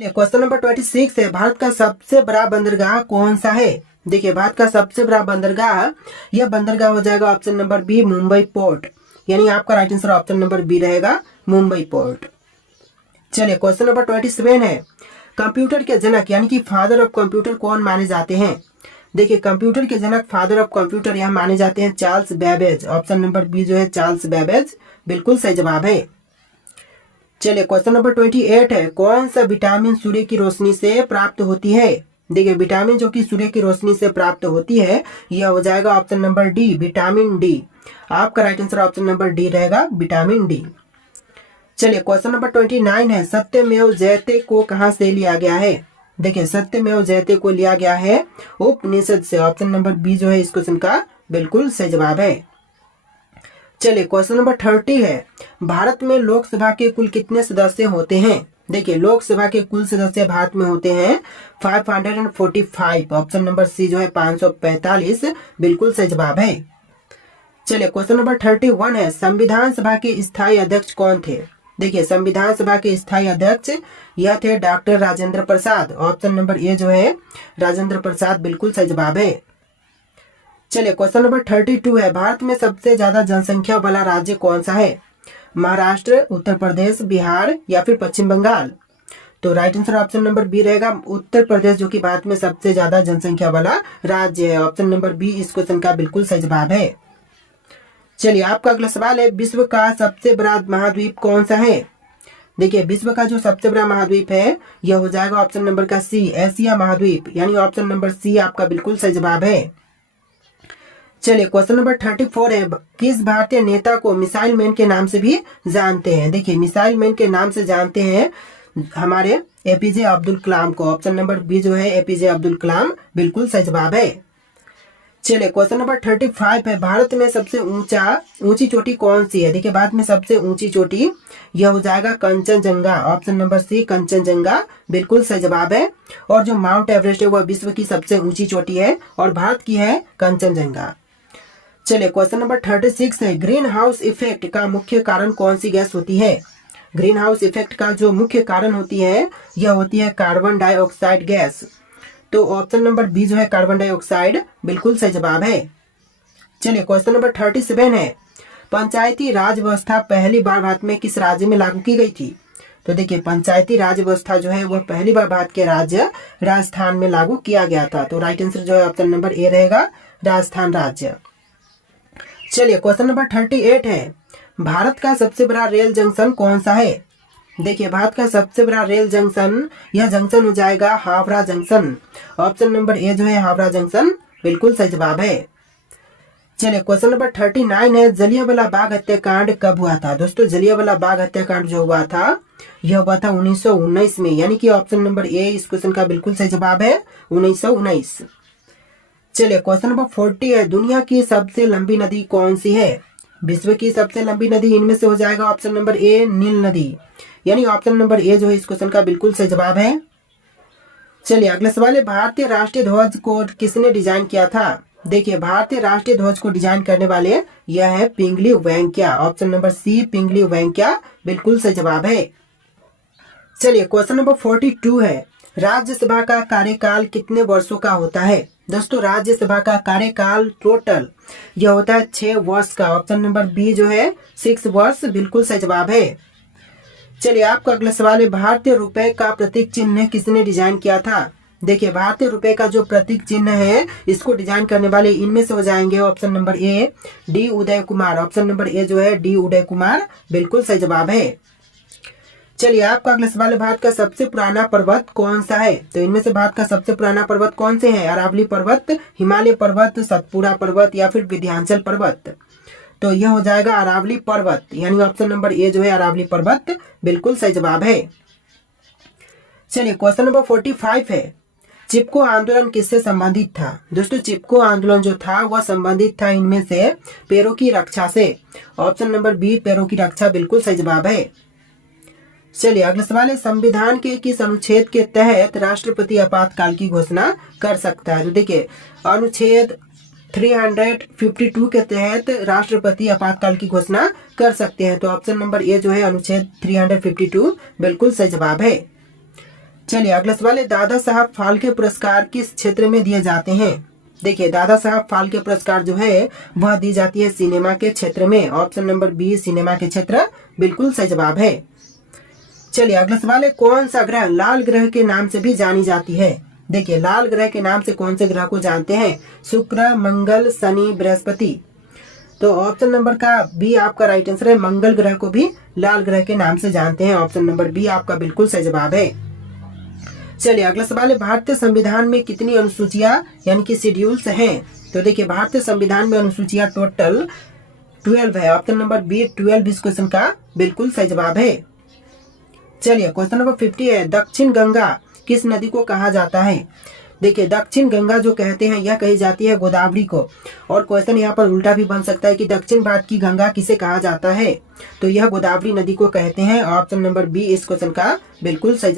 Question number 26 है, भारत का सबसे बड़ा बंदरगाह कौन सा है? देखिए, भारत का सबसे बड़ा बंदरगाह, यह बंदरगाह हो जाएगा option number B, Mumbai port. यानी आपका right answer option number B रहेगा, मुंबई पोर्ट। चलिए, क्वेश्चन नंबर 27 है, कंप्यूटर के जनक यानी कि फादर ऑफ कंप्यूटर कौन माने जाते हैं? देखिए, कंप्यूटर के जनक, फादर ऑफ कंप्यूटर यहाँ माने जाते हैं Charles Babbage. Option number B जो है चार्ल्स बेबेज बिल्कुल सही जवाब है। चलिए, क्वेश्चन नंबर 28 है, कौन सा विटामिन सूर्य की रोशनी से प्राप्त होती है? देखिए, विटामिन जो कि सूर्य की रोशनी से प्राप्त होती है, यह हो जाएगा option number D, vitamin D. आपका right answer option number D रहेगा, विटामिन डी। चलिए, क्वेश्चन नंबर 29 है, सत्यमेव जयते को कहां से लिया गया है? देखिए, सत्यमेव जयते को लिया गया है उपनिषद से। ऑप्शन नंबर बी जो है इस क्वेश्चन का बिल्कुल सही जवाब है। चलिए, क्वेश्चन नंबर 30 है, भारत में लोकसभा के कुल कितने सदस्य होते हैं? देखिए, लोकसभा के कुल सदस्य भारत में होते हैं 545। ऑप्शन नंबर सी जो है 545 बिल्कुल सही जवाब है। चलिए, क्वेश्चन नंबर 31 है, संविधान सभा के स्थायी अध्यक्ष कौन थे? देखिए, संविधान सभा के स्थायी अध्यक्ष यह थे doctor Rajendra Prasad. Option number A जो है राजेंद्र प्रसाद बिल्कुल सही जवाब है। चलिए, क्वेश्चन नंबर 32 है, भारत में सबसे ज्यादा जनसंख्या वाला राज्य कौन सा है? महाराष्ट्र, उत्तर प्रदेश, बिहार या फिर पश्चिम बंगाल? तो right answer option number B रहेगा, उत्तर प्रदेश, जो कि भारत में सबसे ज्यादा जनसंख्या वाला राज्य है। ऑप्शन नंबर बी इस क्वेश्चन का बिल्कुल सही जवाब है। चलिए, आपका अगला सवाल है, विश्व का सबसे बड़ा महाद्वीप कौन सा है? देखिए, विश्व का जो सबसे बड़ा महाद्वीप है यह हो जाएगा ऑप्शन नंबर का सी, एशिया महाद्वीप। यानी ऑप्शन नंबर सी आपका बिल्कुल सही जवाब है। चलिए, क्वेश्चन नंबर 34 है, किस भारतीय नेता को मिसाइल मैन के नाम से भी जानते हैं? देखिए, मिसाइल मैन के नाम से जानते हैं हमारे एपीजे अब्दुल कलाम को। ऑप्शन नंबर बी जो है एपीजे अब्दुल कलाम बिल्कुल सही जवाब है। चलिए, क्वेश्चन नंबर 35 है, भारत में सबसे ऊंची चोटी कौन सी है? देखिए, भारत में सबसे ऊंची चोटी यह हो जाएगा Kanchenjunga. Option number C, Kanchenjunga बिल्कुल सही जवाब है। और जो माउंट एवरेस्ट है वह विश्व की सबसे ऊंची चोटी है और भारत की है कंचनजंगा। चलिए, क्वेश्चन नंबर 36 है, ग्रीन हाउस इफेक्ट का मुख्य कारण कौन सी गैस होती है? ग्रीन हाउस इफेक्ट का जो मुख्य कारण होती है यह होती है कार्बन डाइऑक्साइड गैस। तो ऑप्शन नंबर बी जो है कार्बन डाइऑक्साइड बिल्कुल सही जवाब है। चलिए, क्वेश्चन नंबर 37 है, पंचायती राज व्यवस्था पहली बार भारत में किस राज्य में लागू की गई थी? तो देखिए, पंचायती राज व्यवस्था जो है वह पहली बार भारत के राज्य राजस्थान में लागू किया गया था। तो राइट आंसर जो है ऑप्शन नंबर ए रहेगा, राजस्थान राज्य। चलिए, क्वेश्चन नंबर 38 है, भारत का सबसे बड़ा रेल जंक्शन कौन सा है? देखिए, भारत का सबसे बड़ा रेल जंक्शन, यह जंक्शन हो जाएगा Howrah junction. Option number A जो है हावड़ा जंक्शन बिल्कुल सही जवाब है। चलिए, क्वेश्चन नंबर 39 है, जलियांवाला बाग हत्याकांड कब हुआ था? दोस्तों, जलियांवाला बाग हत्याकांड जो हुआ था यह हुआ था 1919 में। यानी कि ऑप्शन नंबर ए इस क्वेश्चन का बिल्कुल सही जवाब है, 1919। चलिए, क्वेश्चन नंबर 40 है, दुनिया की सबसे लंबी नदी कौन सी है? विश्व की सबसे लंबी नदी इनमें से हो जाएगा ऑप्शन नंबर ए, नील नदी। यानी ऑप्शन नंबर ए जो है इस क्वेश्चन का बिल्कुल सही जवाब है। चलिए, अगला सवाल है, भारतीय राष्ट्रीय ध्वज को किसने डिजाइन किया था? देखिए, भारतीय राष्ट्रीय ध्वज को डिजाइन करने वाले यह है पिंगली वेंकैया। ऑप्शन नंबर सी, पिंगली वेंकैया बिल्कुल सही जवाब है। चलिए, क्वेश्चन नंबर 42 है, राज्यसभा का कार्यकाल कितने वर्षों का होता है? दोस्तों, राज्यसभा का कार्यकाल टोटल यह होता है 6 वर्ष का। ऑप्शन नंबर बी जो है 6 वर्ष बिल्कुल सही जवाब है। चलिए, आपका अगला सवाल है, भारतीय रुपए का प्रतीक चिन्ह किसने डिजाइन किया था? देखिए, भारतीय रुपए का जो प्रतीक चिन्ह है इसको डिजाइन करने वाले इनमें से हो जाएंगे option number A, D Uday Kumar. Option number A जो है डी उदय कुमार बिल्कुल सही जवाब है। चलिए, आपका अगला सवाल है, भारत का सबसे पुराना पर्वत कौन सा है? तो इनमें से भारत का सबसे पुराना पर्वत कौन से है? अरावली पर्वत, हिमालय पर्वत, सतपुड़ा पर्वत या फिर विंध्याचल पर्वत? तो यह हो जाएगा अरावली पर्वत। यानी ऑप्शन नंबर ए जो है अरावली पर्वत बिल्कुल सही जवाब है। चलिए, क्वेश्चन नंबर 45 है, चिपको आंदोलन किससे संबंधित था? दोस्तों, चिपको आंदोलन जो था वह संबंधित था इनमें से पैरों की रक्षा से। ऑप्शन नंबर बी, पैरों की रक्षा बिल्कुल सही जवाब है। चलिए, अगला सवाल है, संविधान के किस अनुच्छेद के तहत राष्ट्रपति आपातकाल की घोषणा कर सकता है? तो देखिए, अनुच्छेद 352 के तहत राष्ट्रपति आपातकाल की घोषणा कर सकते हैं। तो ऑप्शन नंबर ए जो है अनुच्छेद 352 बिल्कुल सही जवाब है। चलिए अगला सवाल है, दादा साहब फाल्के पुरस्कार किस क्षेत्र में दिए जाते हैं? देखिए दादा साहब फाल्के पुरस्कार जो है वह दी जाती है सिनेमा के क्षेत्र में। ऑप्शन नंबर बी सिनेमा के क्षेत्र बिल्कुल सही जवाब है। चलिए अगला सवाल है, कौन सा ग्रह लाल ग्रह के नाम से भी जानी जाती है? देखिए लाल ग्रह के नाम से कौन से ग्रह को जानते हैं? शुक्र, मंगल, शनि, बृहस्पति। तो ऑप्शन नंबर का बी आपका राइट आंसर है। मंगल ग्रह को भी लाल ग्रह के नाम से जानते हैं। ऑप्शन नंबर बी आपका बिल्कुल सही जवाब है। चलिए अगला सवाल है, भारतीय संविधान में कितनी अनुसूचियां यानी कि शेड्यूल्स हैं? तो देखिए भारतीय संविधान में अनुसूचियां टोटल 12 है। ऑप्शन नंबर बी 12 इस क्वेश्चन का बिल्कुल सही जवाब है। चलिए क्वेश्चन नंबर 50 है, दक्षिण गंगा किस नदी को कहा जाता है? देखिए दक्षिण गंगा जो कहते हैं यह कही जाती है गोदावरी को। और क्वेश्चन यहाँ पर उल्टा भी बन सकता है कि दक्षिण भारत की गंगा किसे कहा जाता है? तो यह गोदावरी नदी को कहते हैं। ऑप्शन नंबर बी इस क्वेश्चन का बिल्कुल सही